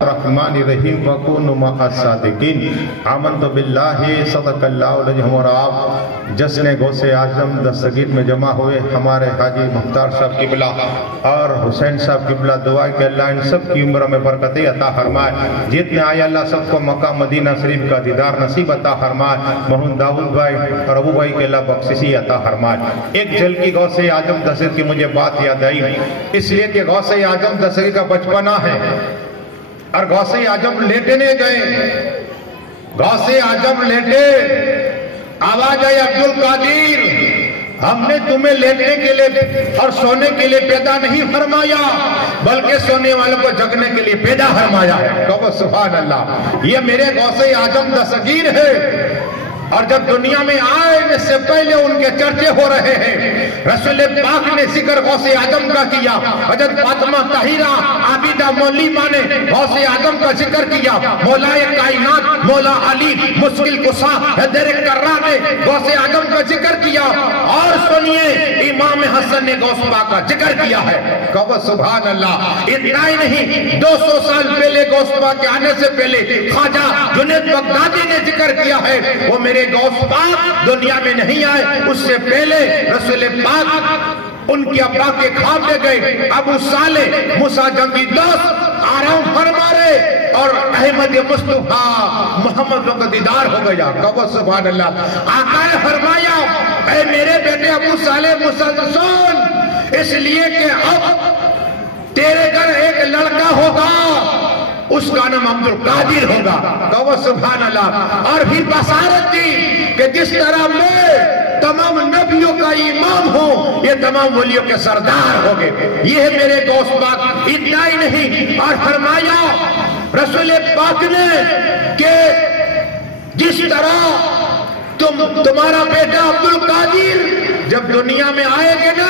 الرحمن الرحیم وَكُونُوا مَعَ الصَّادِقِينَ آمنت باللہ صدق اللہ العظیم۔ اور آپ جشن غوث اعظم دستگیر میں جمع ہوئے ہمارے حاجی مختار صاحب قبلہ اور حسین صاحب قبلہ، دعا کہ اللہ ان سب کی عمر میں برکتیں عطا فرمائے، جتنے آئے اللہ سب کو مکہ مدینہ شریف کا دیدار نصیب عطا فرمائے، محمد داؤد بھائی اور ابو بھائی کے اللہ بخششی عطا فرمائے۔ ایک جھلکی غوث اعظم دستگیر کی مجھے بات یاد آئی، اس لیے کہ غوث اعظم دستگیر کا بچپنا ہے اور غوث اعظم لیٹنے گئے، غوث اعظم لیٹے، آواز آئی عبد القادر ہم نے تمہیں لیٹنے کے لیے اور سونے کے لیے پیدا نہیں فرمایا بلکہ سونے والوں کو جگنے کے لیے پیدا فرمایا ہے۔ کہو سبحان اللہ۔ یہ میرے غوث اعظم دستگیر ہے اور جب دنیا میں آئے سے پہلے ان کے چرچے ہو رہے ہیں۔ رسول پاک نے ذکر غوث اعظم کا کیا، حضرت فاطمہ طاہرہ عابدہ مولیمہ نے غوث اعظم کا ذکر کیا، مولا کائنات مولا علی مشکل کشا حیدر کرار نے غوث اعظم کا ذکر کیا، اور سنیے امام حسن نے غوث پاک کا ذکر کیا ہے۔ کہو سبحان اللہ۔ اتنا ہی نہیں، 200 سال پہلے غوث پاک کے آنے سے پہلے خواجہ جنید بغدادی نے ذکر کیا ہے، وہ میرے غوث پاک دنیا میں نہیں آئے، اس سے پہلے رسول پاک ان کی ابا کے خواب میں گئے، ابو صالح موسیٰ جنگی دوست آرام فرما رہے اور احمد مصطفیٰ محمد کا دیدار ہو گیا۔ کہو سبحان اللہ۔ آقا نے فرمایا اے میرے بیٹے ابو صالح موسیٰ سن، اس لیے کہ اب تیرے گھر ایک لڑکا ہوگا، اس کا نام عبد القادر ہوگا۔ کہو سبحان اللہ۔ اور پھر بشارت دی کہ جس طرح میں تمام نبیوں کا امام ہوں، یہ تمام ولیوں کے سردار ہوگے۔ یہ ہے میرے غوث پاک۔ اتنا ہی نہیں، اور فرمایا رسول پاک نے کہ جس طرح تمہارا بیٹا عبد القادر جب دنیا میں آئے گے نا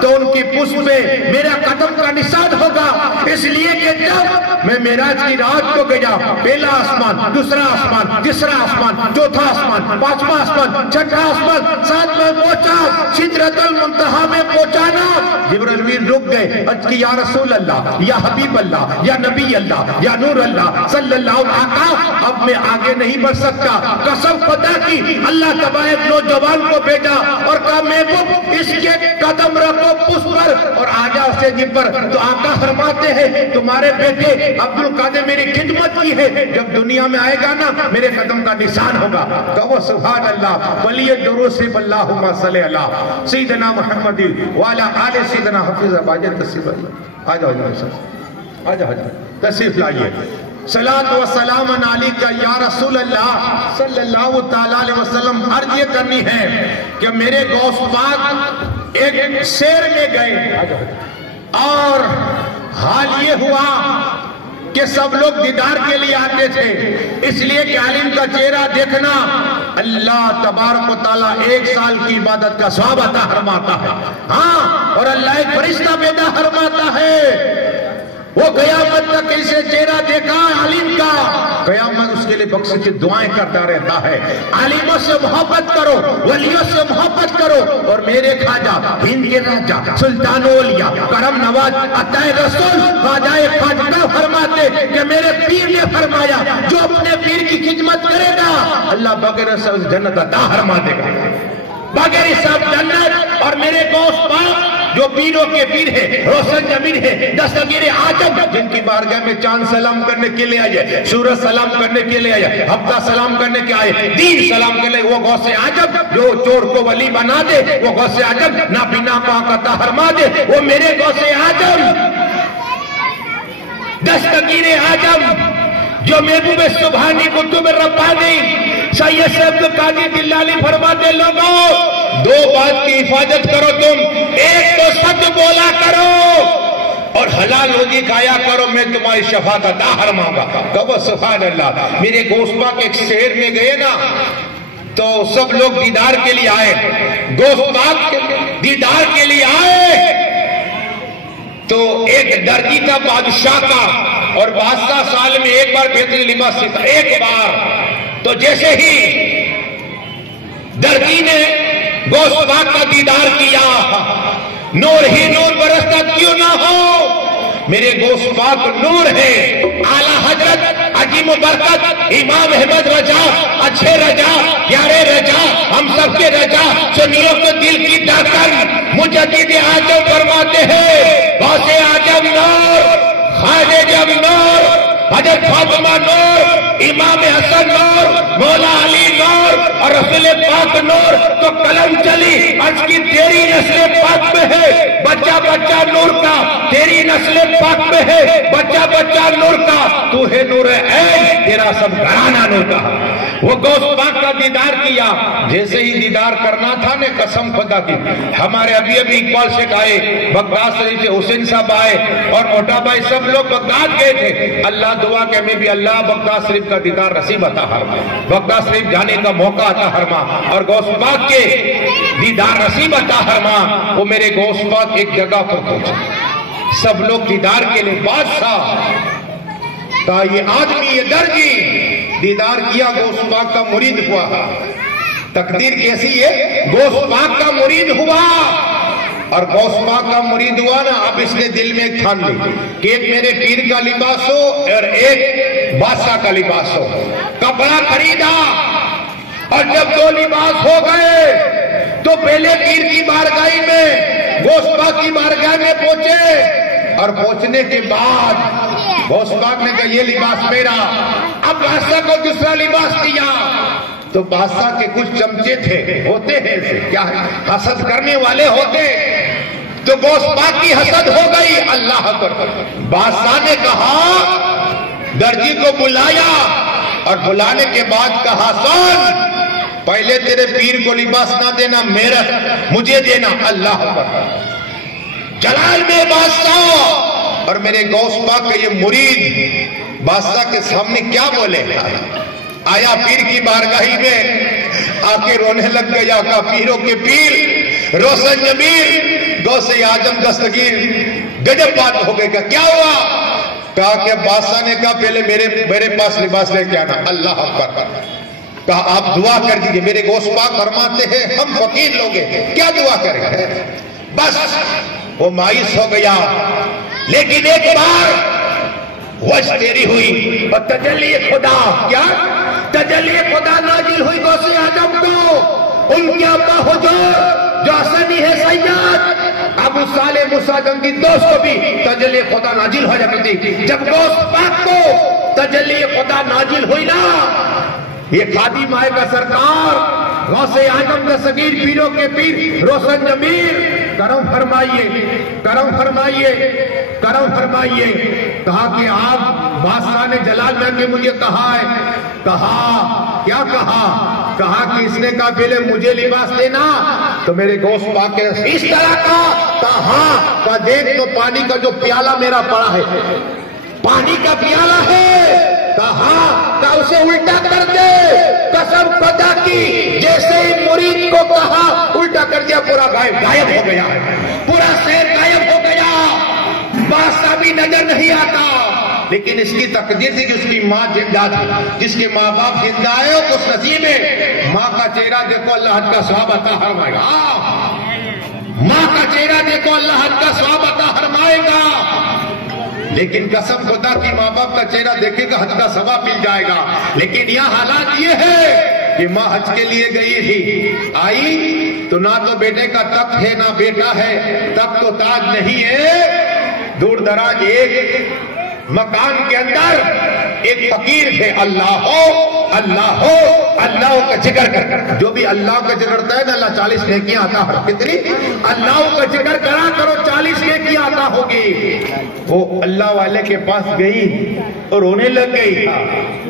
تو ان کی پشت پہ میرا قدم کا نشان ہوگا، اس لیے کہ جب میں معراج کی رات کو گیا، پہلا آسمان، دوسرا آسمان، تیسرا آسمان، چوتھا آسمان، پانچواں آسمان، چھٹا آسمان، ساتواں پہنچا، سدرۃ المنتہا میں پہنچانا، جبرائیل رک گئے، عرض کی یا رسول اللہ، یا حبیب اللہ، یا نبی اللہ، یا نور اللہ صلی اللہ علیہ وسلم، آقا اب میں آگے نہیں بڑھ سکتا۔ قسم خدا کی اللہ تبارک نوجوان کو بھیجا اور کہا محبوب اس کے قدم رکھو پشت پر اور آجا اسے جن پر۔ تو آقا فرماتے ہیں تمہارے بیٹے عبد القادر میری خدمت کی ہے، جب دنیا میں آئے گا نا میرے قدم کا نشان ہوگا۔ کہو سبحان اللہ۔ ولی درود صرف اللہم صلی اللہ سیدنا محمد وعلی آل سیدنا حفیظ باجر تشریف لائیے۔ آجاؤ آجاؤ تشریف لائیے۔ صلاۃ و سلام علیکہ یا رسول اللہ صلی اللہ علیہ وسلم۔ عرض یہ کرنی ہے کہ میرے غوث پاک ایک شہر میں گئے اور حال یہ ہوا کہ سب لوگ دیدار کے لیے آتے تھے، اس لیے کہ عالم کا چہرہ دیکھنا اللہ تبارک و تعالیٰ 1 سال کی عبادت کا ثواب عطا فرماتا ہے۔ ہاں، اور اللہ ایک فرشتہ پیدا فرماتا ہے، وہ قیامت تک اسے چہرہ دیکھا عالم کا، قیامت اس کے لئے بخشش کی دعائیں کرتا رہتا ہے۔ عالموں سے محبت کرو، ولیوں سے محبت کرو، اور میرے خواجہ ہند کے راجہ سلطان اولیاء کرم نواز عطا رسول خواجہ خواجہ فرماتے کہ میرے پیر نے فرمایا جو اپنے پیر کی خدمت کرے گا اللہ بغیر حساب جنت عطا فرما دے گا، بغیر حساب جنت۔ اور میرے غوث پاک جو پیروں کے پیر ہے، روشن ضمیر ہے، دستگیر اعظم، جن کی بارگاہ میں چاند سلام کرنے کے لیے آئے، سورج سلام کرنے کے لیے آئے، ہفتہ سلام کرنے کے آئے، دین سلام کرنے، وہ غوث اعظم جو چور کو ولی بنا دے، وہ غوث اعظم نابینا کو عطا فرما دے، وہ میرے غوث اعظم دستگیر اعظم جو محبوب سبحانی کتب ربانی سید سے عبد القادر جیلانی فرماتے لوگوں 2 بات کی حفاظت کرو، تم ایک تو سچ بولا کرو اور حلال روزی کھایا کرو، میں تمہاری شفاعت عطا فرماؤں گا۔ کہو سبحان اللہ۔ میرے غوث پاک ایک شہر میں گئے نا تو سب لوگ دیدار کے لیے آئے، غوث پاک دیدار کے لیے آئے تو ایک درجی کا بادشاہ کا، اور 12 سال میں ایک بار بہترین لباس سیتا، ایک بار۔ تو جیسے ہی درجی نے غوث پاک کا دیدار کیا، نور ہی نور برستا کیوں نہ ہو، میرے غوث پاک نور ہے، اعلیٰ عظیم و برکت امام احمد رجا، اچھے رجا، پیارے رجا، ہم سب کے رجا، سنیوں کے دل کی دھڑکن مجدد اعظم فرماتے ہیں غوث اعظم نور، خواجہ جب نور، حضرت فاطمہ نور، امام حسن نور، مولا علی نور اور رسول پاک نور، تو قلم چلی عرض کی تیری نسل پاک میں ہے بچہ بچہ نور کا، تیری نسل پاک میں ہے بچہ بچہ نور کا، تو ہے نور عین، تیرا سب گھرانہ نور کا۔ وہ غوث پاک کا دیدار کیا، جیسے ہی دیدار کرنا تھا نے قسم خدا کی، ہمارے ابھی اقبال شیخ آئے، بغداد شریف سے حسین صاحب آئے اور موٹا بھائی سب لوگ بغداد گئے تھے، اللہ دعا کہ ہمیں بھی اللہ بغداد شریف کا دیدار نصیب عطا فرما، بغداد شریف جانے کا موقع عطا فرما اور غوث پاک کے دیدار نصیب عطا فرما۔ وہ میرے غوث پاک ایک جگہ پر پہنچے، سب لوگ دیدار کے لیے، بادشاہ کا یہ آدمی، یہ درجی دیدار کیا، غوث پاک کا مرید ہوا۔ تقدیر کیسی ہے، غوث پاک کا مرید ہوا، اور غوث پاک کا مرید ہوا نا، اب اس نے دل میں ایک ٹھان لی کہ ایک میرے پیر کا لباس ہو اور ایک بادشاہ کا لباس ہو۔ کپڑا خریدا اور جب دو لباس ہو گئے تو پہلے پیر کی بارگاہ میں، غوث پاک کی بارگاہ میں پہنچے، اور پہنچنے کے بعد غوث پاک نے کہا یہ لباس میرا، اب بادشاہ کو دوسرا لباس دیا، تو بادشاہ کے کچھ چمچے تھے، ہوتے ہیں ایسے، کیا حسد کرنے والے ہوتے، تو غوث پاک کی حسد ہو گئی۔ اللہ اکبر، بادشاہ نے کہا، درجی کو بلایا اور بلانے کے بعد کہا سن، پہلے تیرے پیر کو لباس نہ دینا، میرا مجھے دینا۔ اللہ اکبر، جلال میں بادشاہ اور میرے غوث پاک کا یہ مرید بادشاہ کے سامنے کیا بولے، آیا پیر کی بارگاہی میں آ کے رونے لگ گیا، کہا پیروں کے پیر روشن ضمیر غوث اعظم دستگیر، گجب بات ہو گئی، کیا ہوا؟ کہا کہ بادشاہ نے کہا پہلے میرے پاس لباس لے کے آنا۔ اللہ اکبر، کہا آپ دعا کر دیجئے، میرے غوث پاک فرماتے ہیں ہم فقیر لوگ ہیں، کیا دعا کریں؟ بس وہ مایوس ہو گیا، لیکن ایک بار وجہ تیری ہوئی اور تجلی خدا، کیا تجلی خدا نازل ہوئی غوث اعظم کو، ان کی ابا حضور جو حسنی ہے سید ابو صالح موسیٰ جنگی دوست کو بھی تجلی خدا نازل ہو جاتی تھی۔ جب غوث پاک کو تجلی خدا نازل ہوئی نا، یہ خادم آئے کا سرکار غوث اعظم دستگیر پیروں کے پیر روشن ضمیر، کرم فرمائیے، کرم فرمائیے، کرم فرمائیے۔ کہا کہ آپ بادشاہ نے جلال میں نے مجھے کہا ہے، کہا کیا کہا؟ کہا کہ اس نے کہا پہلے مجھے لباس دینا، تو میرے غوث پاک کے اس طرح کا، کہا ہاں، کہا دیکھ تو پانی کا جو پیالہ میرا پڑا ہے، پانی کا پیالہ ہے، کہا کہ اسے الٹا کر دے، قسم خدا کی، جیسے ہی مرید کو کہا الٹا کر دیا، پورا غائب ہو گیا، پورا شہر غائب ہو گیا، بادشاہ بھی نظر نہیں آتا۔ لیکن اس کی تقدیر تھی کہ اس کی ماں زندہ تھی، جس کے ماں باپ زندہ ہے اس نصیب ہے، ماں کا چہرہ دیکھو اللہ حد کا ثواب عطا فرمائے گا، ماں کا چہرہ دیکھو اللہ حد کا ثواب عطا فرمائے گا۔ لیکن قسم خدا کی ماں باپ کا چہرہ دیکھے گا حج کا ثواب مل جائے گا۔ لیکن یہاں حالات یہ ہے کہ ماں حج کے لیے گئی تھی، آئی تو نہ تو بیٹے کا تخت ہے نہ بیٹا ہے، تخت تو تاج نہیں ہے، دور دراز ایک مکان کے اندر ایک فقیر تھے، اللہ ہو اللہ ہو اللہ کا ذکر کر، جو بھی اللہ کا ذکر کرتا ہے نا اللہ 40 نیکیاں عطا ہے، کتنی؟ اللہ کا ذکر کرا کرو 40 نیکیاں عطا ہوگی۔ وہ اللہ والے کے پاس گئی اور رونے لگ گئی،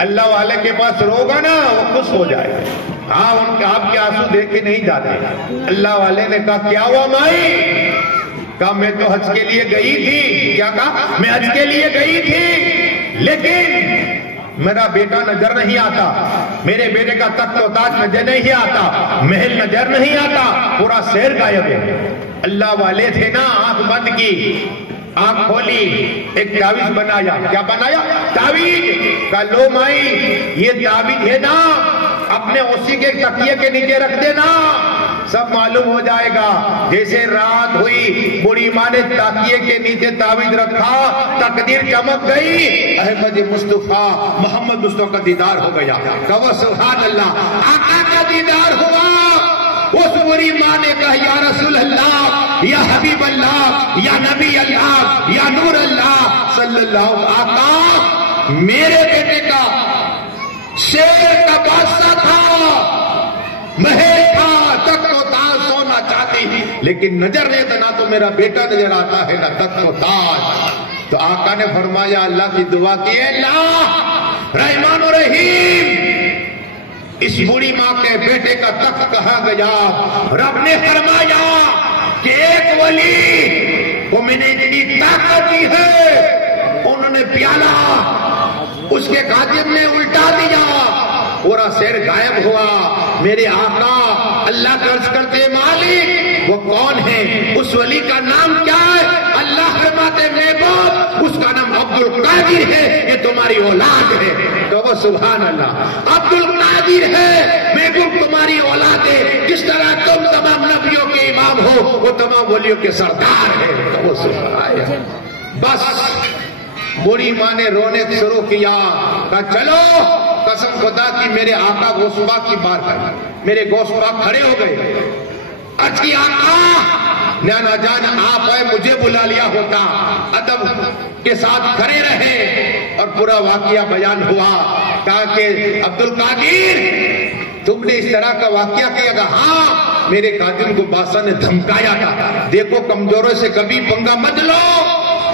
اللہ والے کے پاس روگا نا وہ خوش ہو جائے گا، ہاں ان کے آپ کے آنسو دیکھ کے نہیں جاتے۔ اللہ والے نے کہا کیا ہوا مائی؟ کہا میں تو حج کے لیے گئی تھی، کیا کہا؟ میں حج کے لیے گئی تھی، لیکن میرا بیٹا نظر نہیں آتا، میرے بیٹے کا تخت و تاج نظر نہیں آتا، محل نظر نہیں آتا، پورا شہر غائب ہے۔ اللہ والے تھے نا، آنکھ بند کی، آنکھ کھولی، ایک تعویذ بنایا، کیا بنایا؟ تعویذ۔ کہا لو مائی یہ تعویذ ہے نا، اپنے اسی کے تکیے کے نیچے رکھ دینا، سب معلوم ہو جائے گا. جیسے رات ہوئی بوڑھی ماں نے تاکیے کے نیچے تعویذ رکھا, تقدیر چمک گئی, احمد مصطفیٰ محمد مصطفیٰ کا دیدار ہو گیا. کہو سبحان اللہ. آقا کا دیدار ہوا. اس بوڑھی ماں نے کہا یا رسول اللہ, یا حبیب اللہ, یا نبی اللہ, یا نور اللہ صلی اللہ. آقا میرے بیٹے کا شیر کا بادشاہ تھا, محل تھا, تخت و تاج سونا چاہتی, لیکن نظر نہیں تھا, نہ تو میرا بیٹا نظر آتا ہے نہ تخت و تاج. تو آقا نے فرمایا, اللہ کی دعا کی, اللہ رحمان و رحیم, اس بوڑھی ماں کے بیٹے کا تخت کہاں گیا؟ رب نے فرمایا کہ ایک ولی کو میں نے اتنی طاقت دی ہے, انہوں نے پیالہ اس کے خادم نے الٹا دیا, پورا شیر غائب ہوا. میرے آقا اللہ کا عرض کرتے مالک وہ کون ہے؟ اس ولی کا نام کیا ہے؟ اللہ فرماتے محبوب اس کا نام عبد القادر ہے, یہ تمہاری اولاد ہے. تو وہ سبحان اللہ, عبد القادر ہے محبوب تمہاری اولاد ہے. جس طرح تم تمام نبیوں کے امام ہو, وہ تمام ولیوں کے سردار ہے. تو وہ سبحان اللہ. بس بوڑھی ماں نے رونے شروع کیا, کہا چلو قسم خدا کی میرے آقا غوث پاک کی بار کر. میرے غوث پاک کھڑے ہو گئے. عرض کی آقا نانا جان آپ آئے, مجھے بلا لیا ہوتا, ادب کے ساتھ کھڑے رہے اور پورا واقعہ بیان ہوا. کہا کہ عبد القادر تم نے اس طرح کا واقعہ کیا؟ کہ ہاں میرے قادر کو بادشاہ نے دھمکایا تھا, دیکھو کمزوروں سے کبھی پنگا مت لو,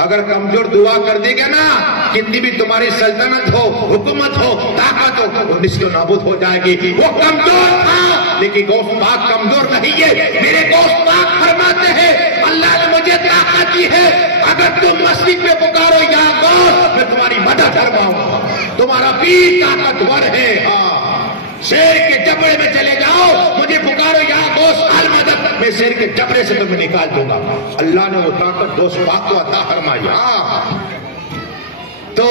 اگر کمزور دعا کر دے گا نا, کتنی بھی تمہاری سلطنت ہو, حکومت ہو, طاقت ہو, وہ نشت و نابود ہو جائے گی. وہ کمزور تھا لیکن غوث پاک کمزور نہیں ہے. میرے غوث پاک فرماتے ہیں اللہ نے مجھے طاقت دی ہے, اگر تم مسجد میں پکارو یا غوث, میں تمہاری مدد فرماؤں. تمہارا پیر طاقتور ہے. ہاں شیر کے جبڑے میں چلے جاؤ, مجھے پکارو یا غوث المدد, میں شیر کے جبڑے سے تمہیں نکال دوں گا. اللہ نے وہ طاقت غوث پاک کو عطا فرمایا. تو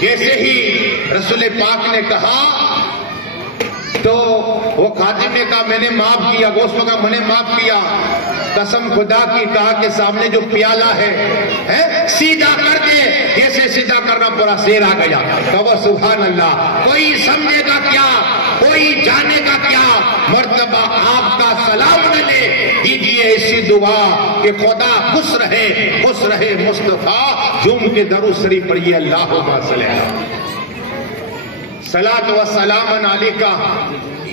جیسے ہی رسول پاک نے کہا تو وہ خادم نے کہا میں نے معاف کیا, غوث پاک کہا میں نے معاف کیا. قسم خدا کی کہا کہ سامنے جو پیالہ ہے سیدھا کر دے. جیسے سیدھا کرنا پورا شیر آ گیا. کہو سبحان اللہ. کوئی سمجھے گا کیا, کوئی جانے گا کیا, مرتبہ آپ کا سلام نہ لے, کیجیے ایسی دعا کہ خدا خوش رہے مصطفیٰ. جم کے درود شریف پڑھیے, اللہم صلی اللہ صلاۃ و سلام علیکہ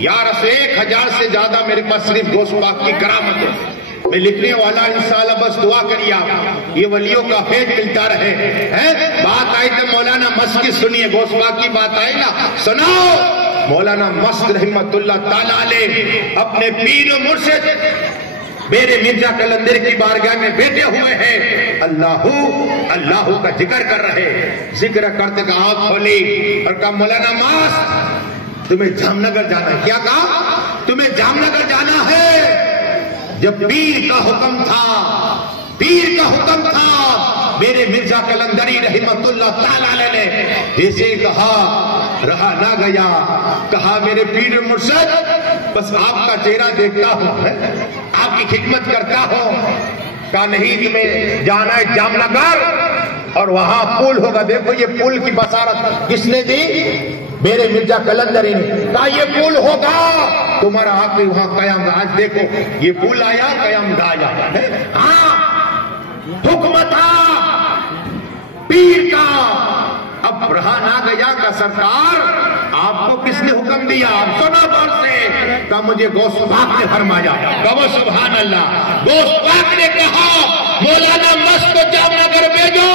یا رسول. 1000 سے زیادہ میرے پاس صرف غوث پاک کی کرامت ہے. میں لکھنے والا انشاءاللہ بس دعا کریے آپ, یہ ولیوں کا فیض ملتا رہے. بات آئی تو مولانا مست کی سنیے, غوث پاک کی بات آئی نا, سناؤ. مولانا مست رحمت اللہ تعالی علیہ اپنے پیر و مرشد میرے مرزا قلندر کی بارگاہ میں بیٹھے ہوئے ہیں, اللہ کا ذکر کر رہے. ذکر کرتے کہ آنکھ کھولی اور کہا مولانا مست تمہیں جام نگر جانا ہے. کیا کہا؟ تمہیں جام نگر جانا ہے. جب پیر کا حکم تھا میرے مرزا قلندری رحمت اللہ تعالی نے جیسے کہا رہا نہ گیا. کہا میرے پیر مرشد بس آپ کا چہرہ دیکھتا ہوں, آپ کی خدمت کرتا ہوں. کہا نہیں تمہیں جانا ہے جام نگر اور وہاں پل ہوگا. دیکھو یہ پل کی بصارت کس نے دی؟ میرے مرزا قلندری نے. کہا یہ پل ہوگا تمہارا آخری وہاں قیام. آج دیکھو یہ پل آیا, قیام آیا. ہاں حکم تھا پیر کا, اب رہا نہ گیا. کا سرکار آپ کو کس نے حکم دیا؟ آپ سنا دور سے. کہا مجھے غوث پاک نے فرمایا. کہو سبحان اللہ. غوث پاک نے کہا مولانا مست کو جام نگر بھیجو.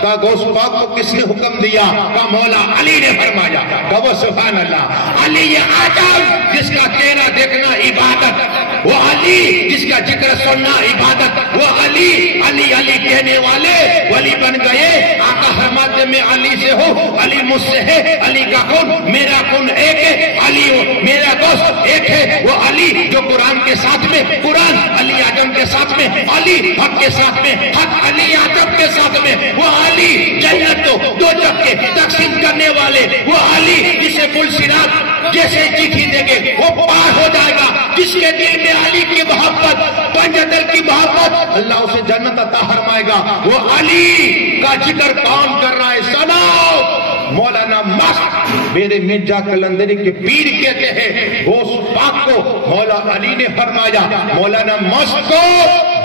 کہا غوث پاک کو کس نے حکم دیا؟ کہا مولا علی نے فرمایا. کہو سبحان اللہ. علی یہ آدم جس کا چہرہ دیکھنا عبادت, وہ علی جس کا ذکر سننا عبادت, وہ علی علی علی کہنے والے ولی بن گئے. آقا فرماتے میں علی سے ہوں, علی مجھ سے ہے. علی کا کون؟ میرا کون ایک ہے. علی میرا دوست ایک ہے. وہ علی جو قرآن کے ساتھ میں قرآن, علی اعظم کے ساتھ میں علی, حق کے ساتھ میں حق, علی اعظم کے ساتھ میں وہ علی علی جنت کو دو چکے تقسیم کرنے والے، وہ علی جسے پل صراط جیسے چیٹھی دیں گے وہ پار ہو جائے گا، جس کے دل میں علی کی محبت، پنجتل کی محبت، اللہ اسے جنت عطا فرمائے گا۔ وہ علی کا ذکر کون کر رہا ہے؟ سنو، مولانا مست میرے مرزا قلندری کے پیر کہتے ہیں، غوث پاک کو مولا علی نے فرمایا مولانا مست کو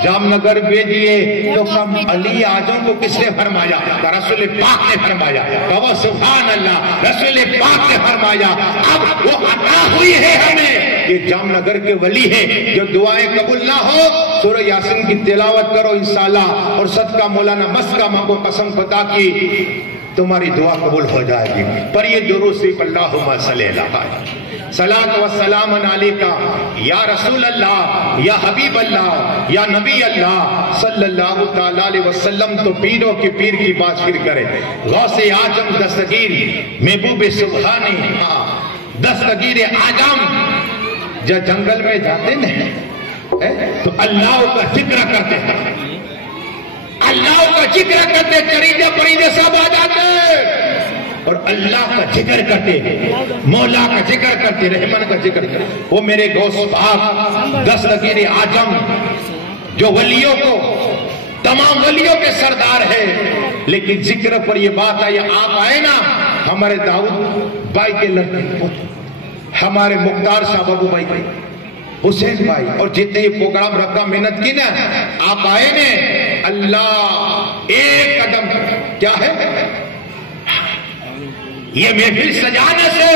جام نگر بھیجیے، تو کم علی اعظم کو کس نے فرمایا؟ رسول پاک نے فرمایا۔ کہو سبحان اللہ، رسول پاک نے فرمایا۔ اب وہ عطا ہوئی ہے ہمیں، یہ جام نگر کے ولی ہیں، جو دعائیں قبول نہ ہو سورہ یاسین کی تلاوت کرو انشاءاللہ، اور صدقہ مولانا مست کا ماں کو قسم خدا کی تمہاری دعا قبول ہو جائے گی۔ پر یہ درود صرف اللہم صلی اللہ صلاۃ و سلام علیکہ یا رسول اللہ یا حبیب اللہ یا نبی اللہ صلی اللہ تعالی علیہ وسلم۔ تو پیروں کی پیر کی بات پھر کرے، غوث اعظم دستگیر محبوب سبحانی دستگیر اعظم جب جنگل میں جاتے ہیں تو اللہ کا ذکر کرتے ہیں، اللہ کا ذکر کرتے، چرندے پرندے سب آ جاتے اور اللہ کا ذکر کرتے، مولا کا ذکر کرتے، رحمان کا ذکر کرتے۔ وہ میرے غوث پاک دستگیر اعظم جو ولیوں کو، تمام ولیوں کے سردار ہے، لیکن ذکر پر یہ بات آئی، آپ آئے نا ہمارے داؤد بھائی کے لڑکے، ہمارے مختار صاحب ابو بھائی کے حسین بھائی، اور جتنے یہ پروگرام رکھا محنت کی نا، آپ آئے نے، اللہ ایک قدم کیا ہے یہ محفل سجانے سے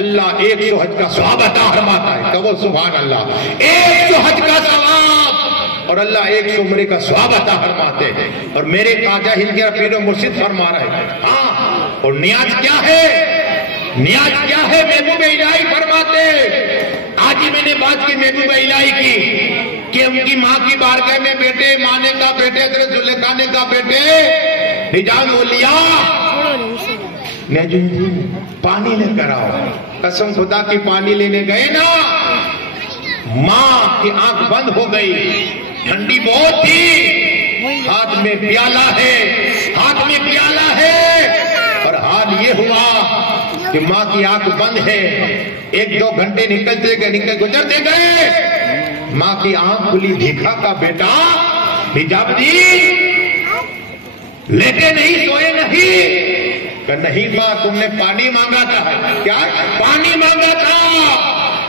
اللہ 100 حج کا ثواب عطا فرماتا ہے۔ کہو سبحان اللہ، 100 حج کا ثواب اور اللہ 100 عمرے کا ثواب عطا فرماتے ہیں۔ اور میرے خواجہ ہند کے پیر و مرشد فرما رہے ہیں، ہاں، اور نیاز کیا ہے؟ نیاز کیا ہے؟ محبوب الہی فرماتے، آج ہی میں نے بات کی محبوب الہی کی کہ ان کی ماں کی بارگاہ میں بیٹے، ماں نے کہا بیٹے، حضرت زلیخا نے کہا بیٹے حجاب اولیاء نے جو پانی لے کر آؤ، قسم خدا کی پانی لینے گئے نا، ماں کی آنکھ بند ہو گئی، ٹھنڈی بہت تھی، ہاتھ میں پیالہ ہے، ہاتھ میں پیالہ ہے، اور حال یہ ہوا کہ ماں کی آنکھ بند ہے، 1-2 گھنٹے نکلتے گئے، گزرتے گئے، ماں کی آنکھ کھلی، دیکھا کا بیٹا حجاب دی لیتے نہیں، سوئے نہیں، کہ نہیں ماں تم نے پانی مانگا تھا، کیا پانی مانگا تھا،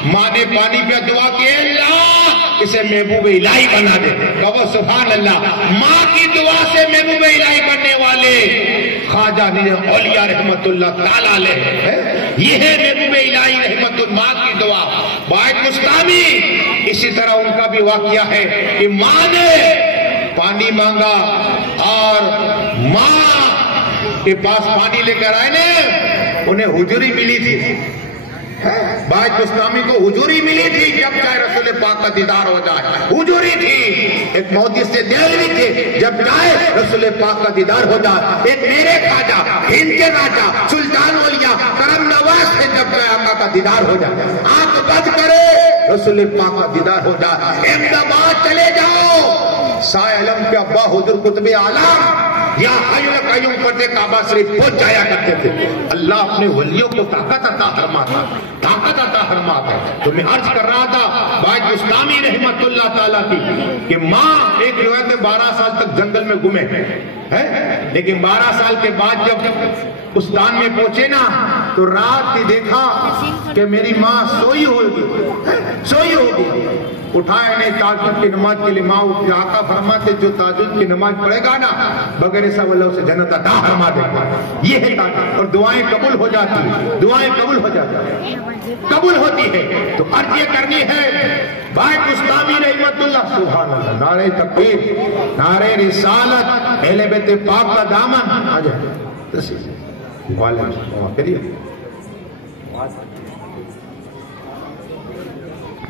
ماں نے پانی پہ دعا کی، اللہ اسے محبوب الہی بنا دے۔ کہو سبحان اللہ، ماں کی دعا سے محبوب الہی بننے والے خواجہ اولیاء رحمت اللہ تعالیٰ علیہ، یہ ہے محبوب الہی رحمت اللہ کی دعا۔ باعث مستامی اسی طرح ان کا بھی واقعہ ہے کہ ماں نے پانی مانگا اور ماں کے پاس پانی لے کر آئے نے، انہیں حجوری ملی تھی، باعث مستامی کو حجوری ملی تھی، جب چاہے رسول پاک کا دیدار ہو جائے، حجوری تھی، ایک موتی سے دہلوی تھے، جب چاہے رسول پاک کا دیدار ہو جائے، ایک میرے خواجہ ہند کے راجہ سلطان اولیاء کرم نواز سے جب چاہے آقا کا دیدار ہو جائے، آنکھ بند کرے رسول پاک کا دیدار ہو جائے، احمدآباد چلے جاؤ، شاہ عالم کے ابا حضور قطب عالم یا حی القیوم پردے کعبہ شریف پہنچ جایا کرتے تھے۔ اللہ اپنے ولیوں کو طاقت عطا فرماتا، طاقت عطا فرماتا۔ تو میں عرض کر رہا تھا باعث اسلامی رحمت اللہ تعالیٰ کی کہ ماں ایک روایت میں 12 سال تک جنگل میں گھومے ہیں، لیکن 12 سال کے بعد جب استان میں پہنچے نا تو رات کی دیکھا کہ میری ماں سوئی ہوگی، اٹھائے نہیں، تہجد کی نماز کے لیے ماں اٹھے، آقا فرماتے جو تہجد کی نماز پڑھے گا نا بغیر سب اللہ اسے جنت عطا فرما دے گا، یہ ہے طاقت، اور دعائیں قبول ہو جاتی ہیں، دعائیں قبول ہو جاتی ہیں، قبول ہوتی ہے۔ تو عرض یہ کرنی ہے باعث اسلامی رحمت اللہ، سبحان اللہ، نعرہ تکبیر، نعرہ رسالت، اہل بیت پاک کا دامن، آ جائے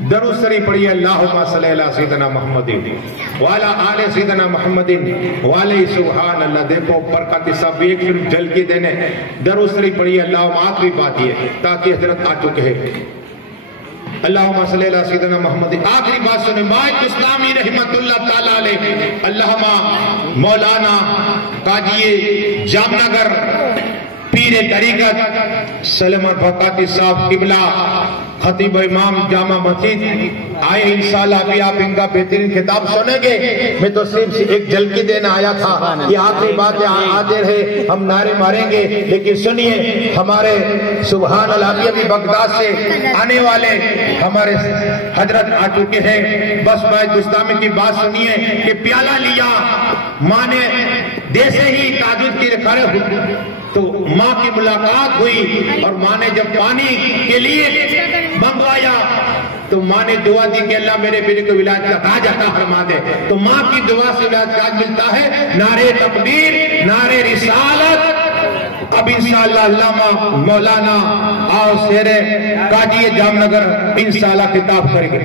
درود شریف پڑھیے، اللہم صلی علی سیدنا محمد وعلی آل سیدنا محمد وعلی سبحان اللہ۔ دیکھو برکت سب ایک فلم جل کے دینے، درود شریف پڑھیے، اللہم آخری بات یہ تاکہ حضرت آ چکے ہیں۔ اللہم صلی اللہ سیدنا محمد. آخری بات سنیں. مائد اسلامی رحمت اللہ تعالیٰ علیہ اللہم مولانا قاضی جامنگر پیر طریقت سلمان بھکاتی صاحب قبلہ خطیب امام جامع مسجد آئے. انشاءاللہ ابھی آپ ان کا بہترین خطاب سنیں گے. میں تو صرف ایک جھلکی دینا آیا تھا. یہ آخری بات آتے رہے ہم نعرے ماریں گے لیکن سنیے ہمارے سبحان اللہ ابھی بغداد سے آنے والے ہمارے حضرت آ چکے ہیں. بس میں دوستامی کی بات سنیے کہ پیالہ لیا ماں نے جیسے ہی تہجد کے کھڑے ہوئے تو ماں کی ملاقات ہوئی اور ماں نے جب پانی کے لیے منگوایا تو ماں نے دعا دی کہ اللہ میرے بیٹے کو ولایت کا تاج عطا فرما دے. تو ماں کی دعا سے ولایت کا تاج ملتا ہے. نعرے تکبیر نعرے رسالت. اب انشاءاللہ علامہ مولانا اور شیر قاضی جامنگر انشاءاللہ خطاب کریں گے.